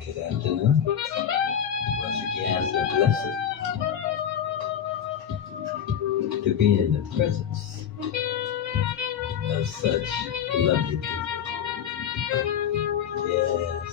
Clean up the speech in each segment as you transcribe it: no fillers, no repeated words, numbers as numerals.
Good afternoon. Once again, it's a blessing to be in the presence of such lovely people. Yes,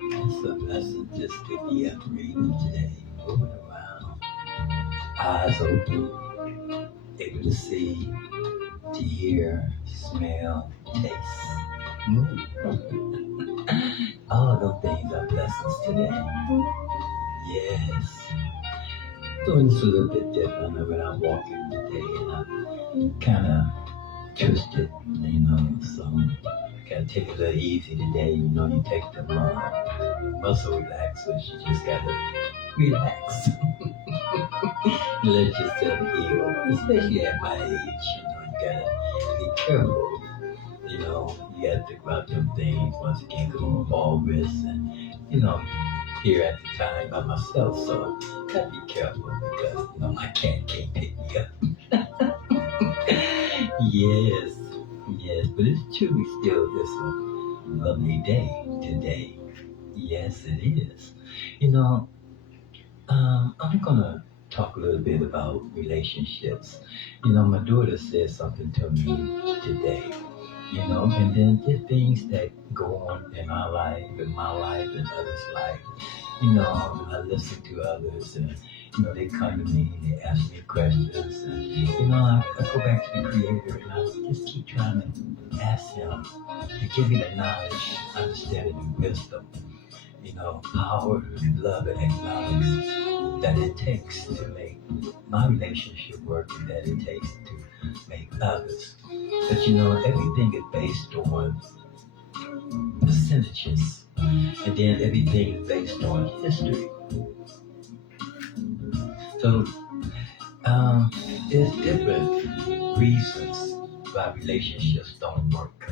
it's a blessing just to be up reading today, moving around, eyes open, able to see, to hear, smell, taste, move. All of those things are blessings today. Yes. Doing this a little bit different when I'm walking today, and I kind of twisted, so gotta take it a little easy today. You take the muscle relaxers, you just gotta relax. Let yourself heal, especially at my age. You gotta be careful. You gotta think about them things once again, because I'm a ball wrist, and here at the time by myself, so gotta be careful because my cat can't pick me up. Yes, yes, but it's truly still just a lovely day today. Yes, it is. I'm gonna talk a little bit about relationships. My daughter said something to me today. And then just things that go on in our life, in my life, and others' life. I listen to others, and they come to me and they ask me questions, and I go back to the Creator, and I just keep trying to ask Him to give me the knowledge, understanding, and wisdom. Power, love, and economics that it takes to make my relationship work, and that it takes to make others. But everything is based on percentages, and then everything is based on history. So there's different reasons why relationships don't work.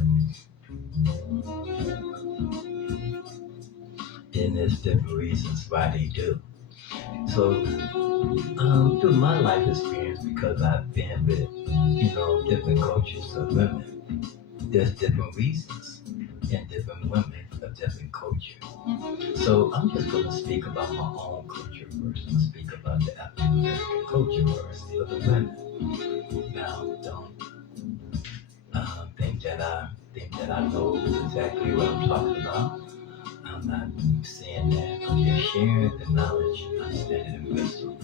And there's different reasons why they do. So through my life experience, because I've been with, different cultures of women, there's different reasons and different women of different culture. So I'm just going to speak about my own culture first and speak about the African American culture first for the women. Now, don't think that I know exactly what I'm talking about. I'm not saying that. I'm just sharing the knowledge, understanding, and wisdom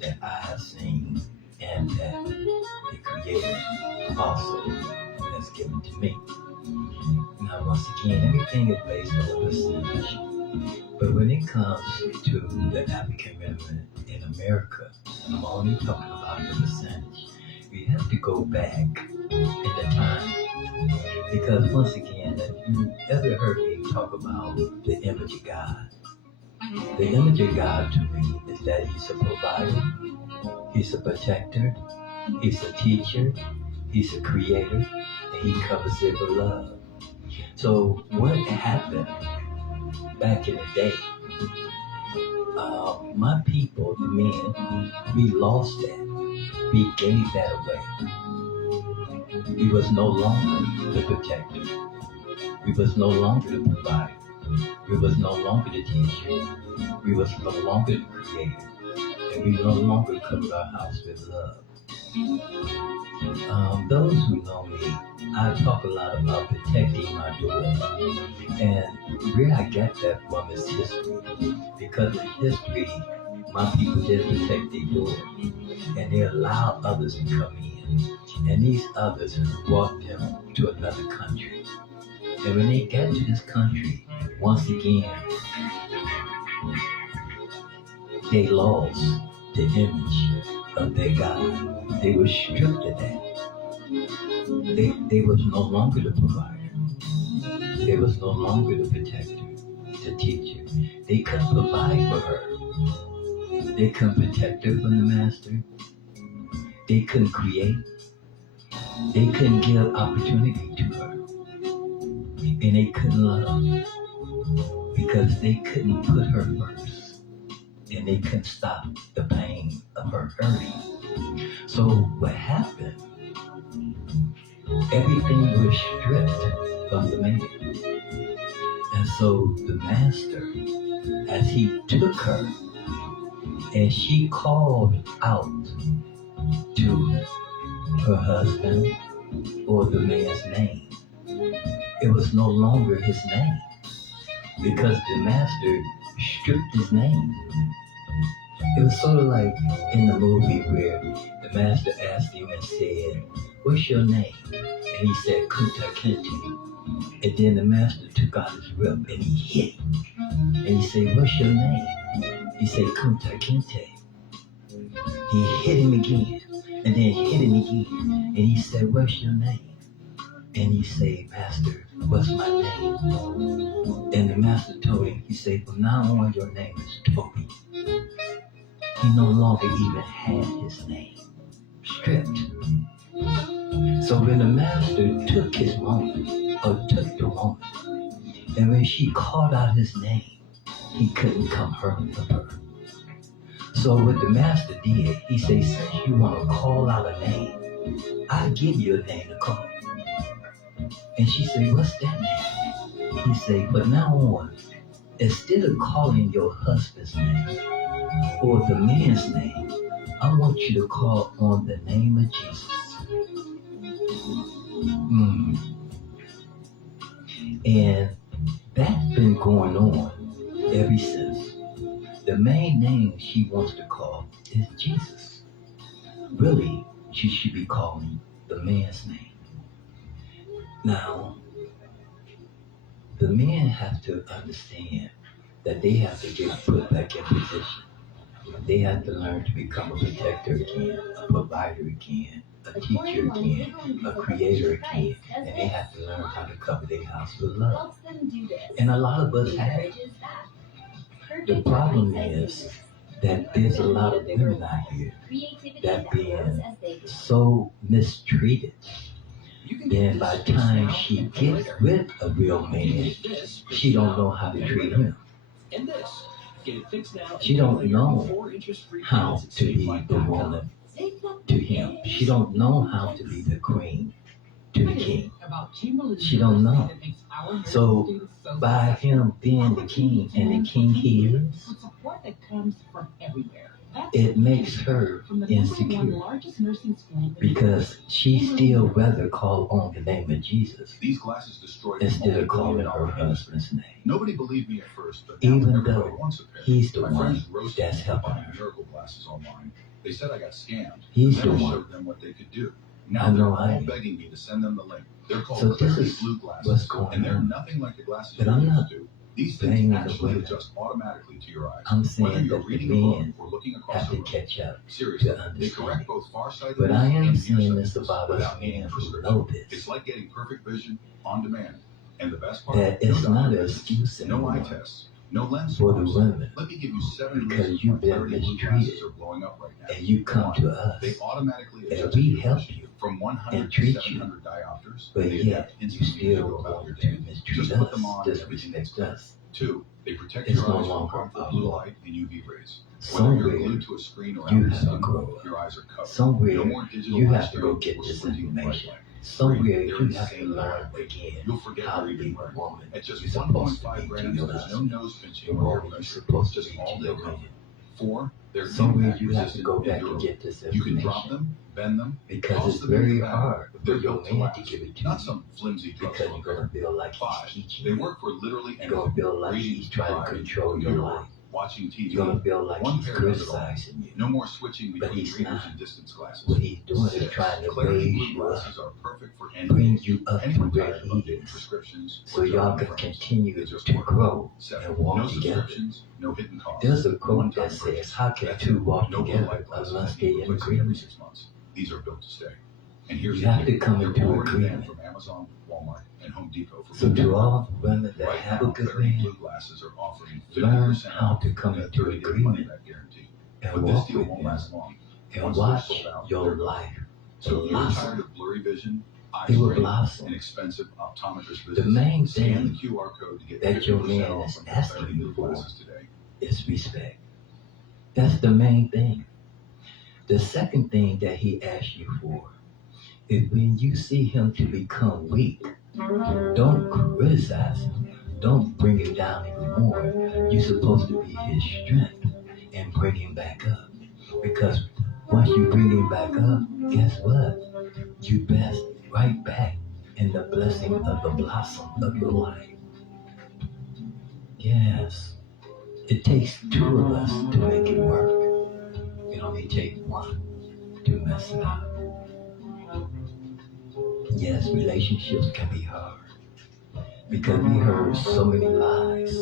that I have seen and that the Creator also has given to me. Now, once again, everything is based on a percentage. But when it comes to the African women in America, and I'm only talking about the percentage, we have to go back in the time. Because once again, understand that you ever heard me talk about the image of God. The image of God to me is that He's a provider, He's a protector, He's a teacher, He's a creator, and He covers it with love. So what happened back in the day, my people, the men, we lost that. We gave that away. We was no longer the protector. We was no longer the provider. We was no longer the teacher. We was no longer the creator. And we no longer covered our house with love. Those who know me, I talk a lot about protecting my door. And where I get that from is history. Because in history, my people did protect their door. And they allowed others to come in. And these others brought them to another country. And when they get to this country, once again, they lost the image of their God. They were stripped of that. They was no longer the provider. They was no longer the protector, the teacher. They couldn't provide for her. They couldn't protect her from the master. They couldn't create. They couldn't give opportunity to her. And they couldn't love because they couldn't put her first. And they couldn't stop the pain of her hurting. So what happened? Everything was stripped from the man. And so the master, as he took her, and she called out to her husband or the man's name, it was no longer his name because the master stripped his name. It was sort of like in the movie where the master asked him and said, "What's your name?" And he said, "Kunta Kinte." And then the master took out his whip and he hit him. And he said, "What's your name?" He said, "Kunta Kinte." He hit him again and then hit him again. And he said, "What's your name?" And he said, "Master, what's my name?" And the master told him, he said, "From now on, your name is Toby." He no longer even had his name. Stripped. So when the master took his woman, or took the woman, and when she called out his name, he couldn't come hurt of her. So what the master did, he said, "Since you want to call out a name, I'll give you a name to call." And she said, "What's that name?" He said, "From now on, instead of calling your husband's name or the man's name, I want you to call on the name of Jesus." And that's been going on ever since. The main name she wants to call is Jesus. Really, she should be calling the man's name. Now, the men have to understand that they have to get put back in position. They have to learn to become a protector again, a provider again, a teacher again, a creator again, and they have to learn how to cover their house with love. And a lot of us have. The problem is that there's a lot of women out here that being so mistreated. Then by the time she gets with a real man, she don't know how to treat him. She don't know how to be the woman to him. She don't know how to be the queen to the king. She don't know. So by him being the king and the king he is, it makes her insecure because she still rather call on the name of Jesus instead of calling her husband's name. Nobody believed me at first, but even though he's the one that's helping her. Miracle glasses online. They said I got scammed. He's the one. Showed them what they could do. Now they're all begging me to send them the link. They're called so this is blue glasses, what's going and they're on. nothing like the glasses But you I'm used not to. These blaming things actually the adjust automatically to your eyes. I'm Whether saying you're that the reading a book men or looking across have a to room. catch up Seriously, to they understand. correct both farsightedness But I am and saying this nearsightedness about without us needing men a who prescription. know this. It's like getting perfect vision on demand. And the best part, that it's no not doctor an visits, excuse no eye anymore tests, no lens for the swaps. women Let me give you 7 because reasons you've why been clarity blue mistreated, glasses are blowing up right now. and you come One, to us they automatically and adjust we your help vision you from 100 and to treat you, 700 diopters. but They yet adapt you instantly still throughout want your to day. mistreat Just put them us, on and everything gets disrespect clear. us. 2, they protect It's your no eyes from longer harmful our blue fault. light and UV rays. Whether you're Somewhere glued to a screen or out you in the have to sun, grow up. your eyes are covered. Somewhere No more digital you eye have to go strain get or this squinting in bright information. light. 3, Somewhere they're you have to insanely learn lightweight. again You'll forget how where to you be even the were. woman At just you're supposed to 1.5 be to grams, your there's no husband, nose the pinching or ear woman you're pressure. supposed to Just be all to day your comfort. man. 4, they're Somewhere impact you have to resistant go and back and durable. get this You can drop information them, bend them, because toss it's them in very the bag, hard but for they're your built to man to last. give it to Not you some flimsy because drugstore you're going to pair. feel like he's 5, teaching they you. work for literally You're going anything. to feel like Reading, he's trying to driving, control your computer life. work, watching TV. You're going to feel like One he's pair does it all. criticizing you. No more switching But between he's readers not. and distance glasses. What he's doing is 6, trying to clarity raise blue you up, glasses are perfect for any bring age. you up to Anyone where tired of he updating is, prescriptions so or y'all juggling can frames? continue They just to work. grow 7, and walk no together. subscriptions, no hidden costs. There's a quote One-time that says, purchase. how can That's two it. walk No blue together light glasses unless that need they in replacing every agreement? 6 months. These are built to stay. And here's You the have to kicker. come They're into already banned agreement. from Amazon, Walmart, and Home Depot for So good. to all the women that Right have now, a good Clarity man, Blue glasses are offering learn 50% how off to come and a into 30-day agreement money-back guarantee. and But this walk deal with won't him last long. and Once they're watch sold out, your they're gone. life So if you're blossom. tired of blurry vision, eye It will strain, blossom. and expensive optometrist The visits, main scan the thing QR code to get that your 50% man off is on your asking Clarity Blue you for glasses today. is respect. That's the main thing. The second thing that he asks you for is when you see him to become weak, don't criticize him. Don't bring him down anymore. You're supposed to be his strength and bring him back up. Because once you bring him back up, guess what? You best right back in the blessing of the blossom of your life. Yes. It takes 2 of us to make it work. It only takes 1 to mess it up. Yes, relationships can be hard because we heard so many lies,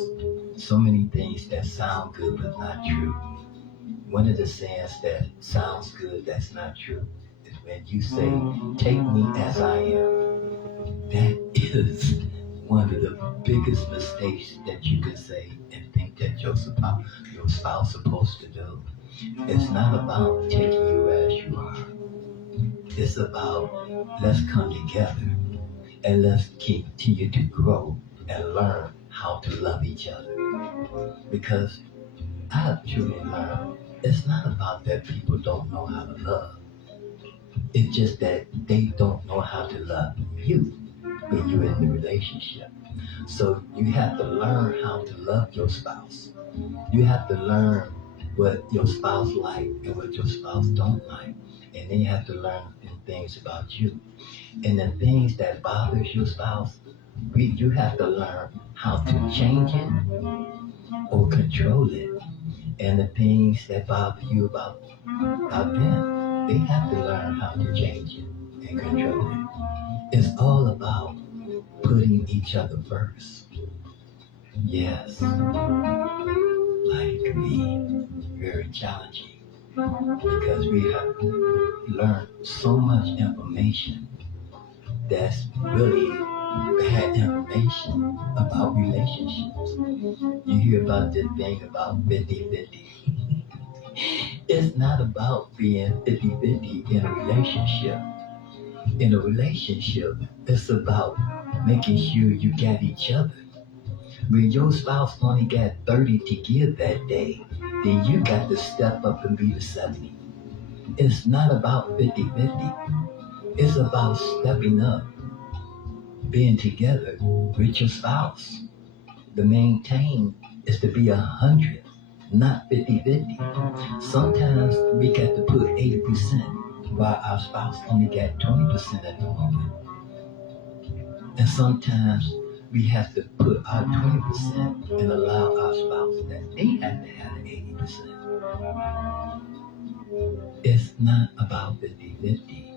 so many things that sound good but not true. One of the sayings that sounds good that's not true is when you say, take me as I am. That is one of the biggest mistakes that you can say and think that your spouse is supposed to do. It's not about taking you as you are. It's about let's come together and let's continue to grow and learn how to love each other. Because I've truly learned it's not about that people don't know how to love. It's just that they don't know how to love you when you're in the relationship. So you have to learn how to love your spouse. You have to learn what your spouse like and what your spouse don't like. And then you have to learn things about you. And the things that bothers your spouse, you have to learn how to change it or control it. And the things that bother you about them, they have to learn how to change it and control it. It's all about putting each other first. Yes, life can be very challenging because we have learned so much information that's really bad information about relationships. You hear about this thing about 50-50. It's not about being 50-50 in a relationship. In a relationship, it's about making sure you got each other. When your spouse only got 30 to give that day, then you got to step up and be the 70. It's not about 50-50. It's about stepping up, being together with your spouse. The maintain is to be 100, not 50-50. Sometimes we got to put 80% while our spouse only got 20% at the moment. And sometimes we have to put our 20% and allow our spouse that they have to have 80%. It's not about 50-50.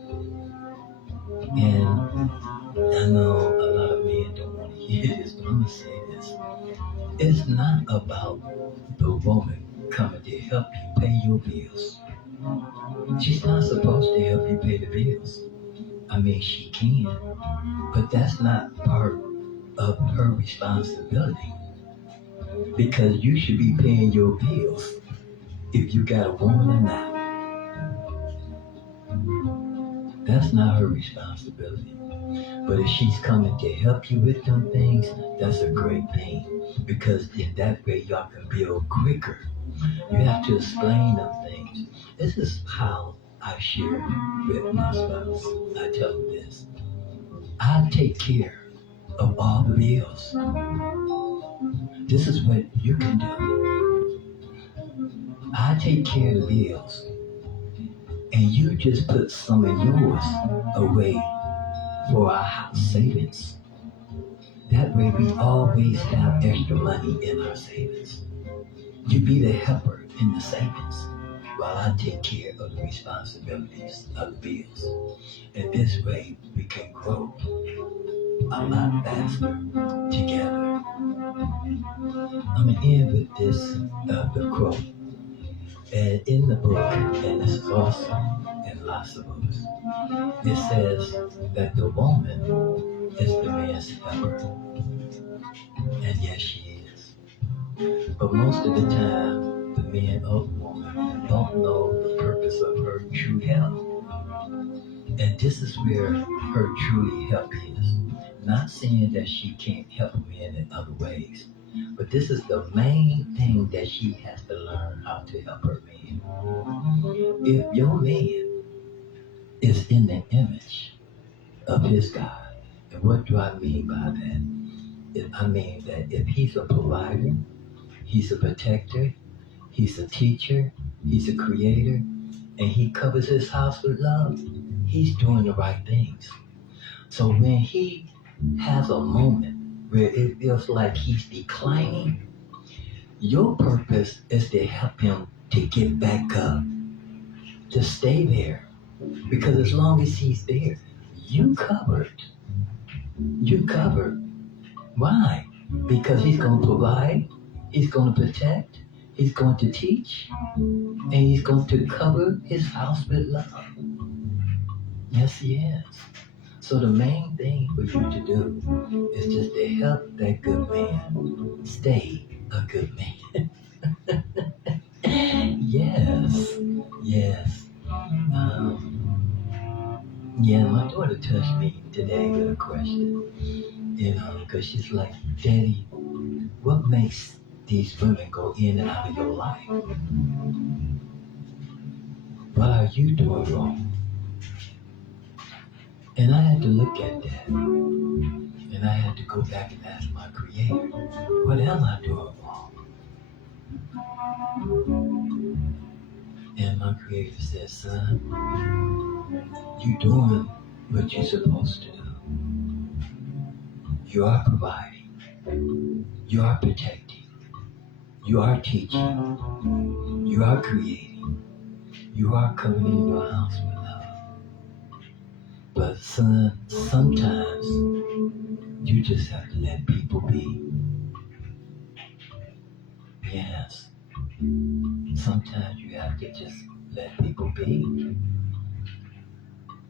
And I know a lot of men don't want to hear this, but I'm going to say this. It's not about the woman coming to help you pay your bills. She's not supposed to help you pay the bills. I mean, she can, but that's not part of her responsibility because you should be paying your bills if you got a woman or not. That's not her responsibility. But if she's coming to help you with them things, that's a great thing. Because in that way, y'all can build quicker. You have to explain them things. This is how I share with my spouse. I tell them this. I take care of all the bills. This is what you can do. I take care of the bills. And you just put some of yours away for our house savings. That way we always have extra money in our savings. You be the helper in the savings while I take care of the responsibilities of the bills. And this way we can grow a lot faster together. I'm going to end with this, the quote. And in the book, and it's awesome in lots of books, it says that the woman is the man's helper. And yes, she is. But most of the time, the man or the woman don't know the purpose of her true help. And this is where her truly help is. Not saying that she can't help a man in other ways, but this is the main thing that she has to learn how to help her man. If your man is in the image of his God, and what do I mean by that? I mean that if he's a provider, he's a protector, he's a teacher, he's a creator, and he covers his house with love, he's doing the right things. So when he has a moment where it feels like he's declining, your purpose is to help him to get back up, to stay there. Because as long as he's there, you covered. You covered. Why? Because he's going to provide, he's going to protect, he's going to teach, and he's going to cover his house with love. Yes, he is. So the main thing for you to do is just to help that good man stay a good man. Yes, yes. Yeah, my daughter touched me today with a question, because she's like, Daddy, what makes these women go in and out of your life? What are you doing wrong? And I had to look at that, and I had to go back and ask my Creator, what am I doing wrong? And my Creator said, son, you doing what you're supposed to do. You are providing. You are protecting. You are teaching. You are creating. You are covering your house with love. But son, sometimes you just have to let people be. Yes. Sometimes you have to just let people be.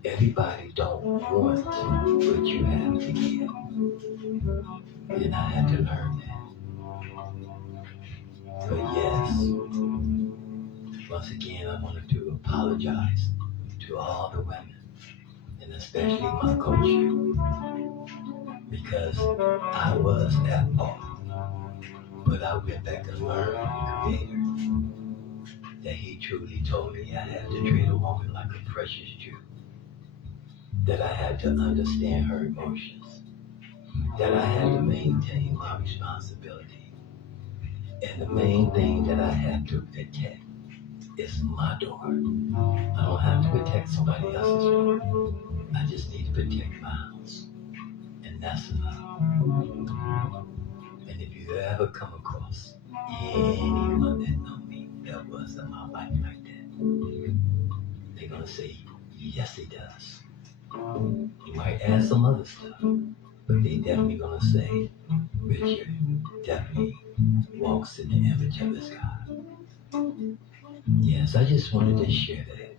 Everybody don't want what you have to give. And I had to learn that. But yes, once again, I wanted to apologize to all the women, and especially my coach, because I was at fault. But I went back and learned from the Creator that He truly told me I had to treat a woman like a precious jewel, that I had to understand her emotions, that I had to maintain my responsibility. And the main thing that I have to protect is my door. I don't have to protect somebody else's door. I just need to protect my house. And that's enough. And if you ever come across anyone that know me that was in my life like that, they're going to say, yes, he does. You might add some other stuff, but they definitely going to say, Richard definitely walks in the image of his God. Yes, I just wanted to share that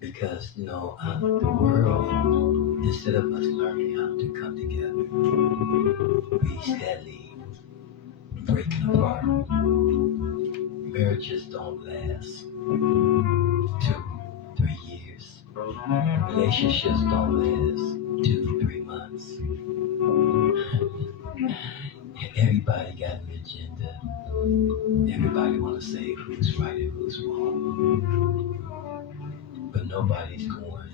because, the world, instead of us learning how to come together, steadily breaking apart. Marriages don't last 2-3 years. Relationships don't last 2-3 months. Everybody got an agenda. Everybody want to say who's right and who's wrong. But nobody's going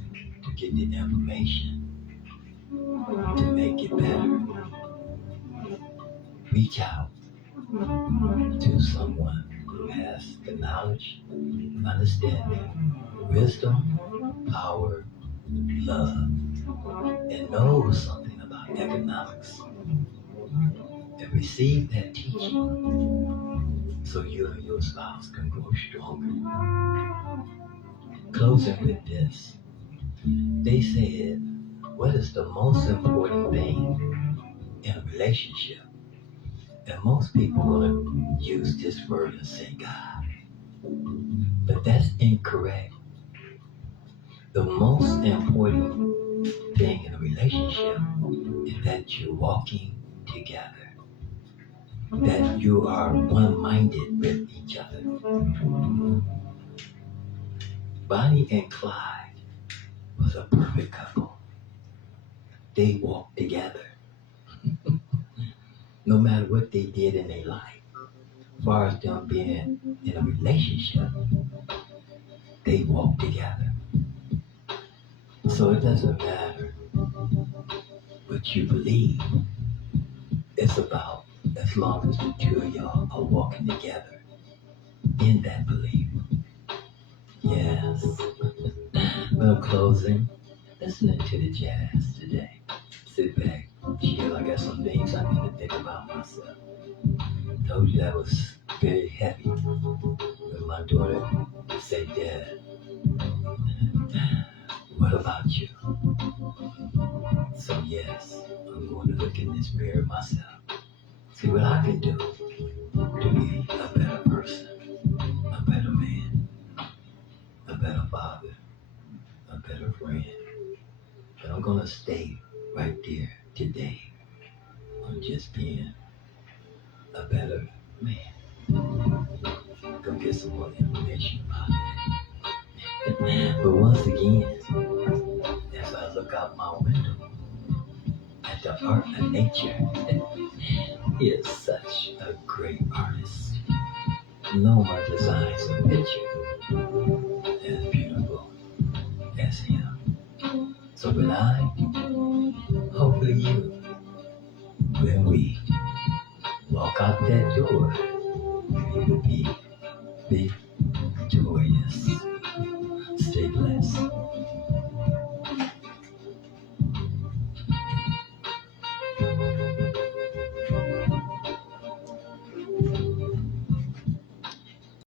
to get the information to make it better. Reach out to someone who has the knowledge, understanding, wisdom, power, love, and knows something about economics. And receive that teaching so you and your spouse can grow stronger. Closing with this, they said, what is the most important thing in a relationship? And most people want to use this word and say God. But that's incorrect. The most important thing in a relationship is that you're walking together. That you are one-minded with each other. Bonnie and Clyde was a perfect couple. They walked together. No matter what they did in their life, as far as them being in a relationship, they walked together. So it doesn't matter what you believe. It's about as long as the two of y'all are walking together in that belief. Yes. Well, closing, listening to the jazz today. Sit back, chill. I got some things I need to think about myself. Told you that was very heavy when my daughter said, Dad, what about you? So yes, I'm going to look in this mirror myself. See what I can do to be a better person, a better man, a better father, a better friend. But I'm going to stay right there today on just being a better man. Go get some more information about that. But once again, as I look out my window at the art of nature, he is such a great artist. No one designs a picture as beautiful as him. So when I, hopefully you, when we walk out that door, we will be victorious.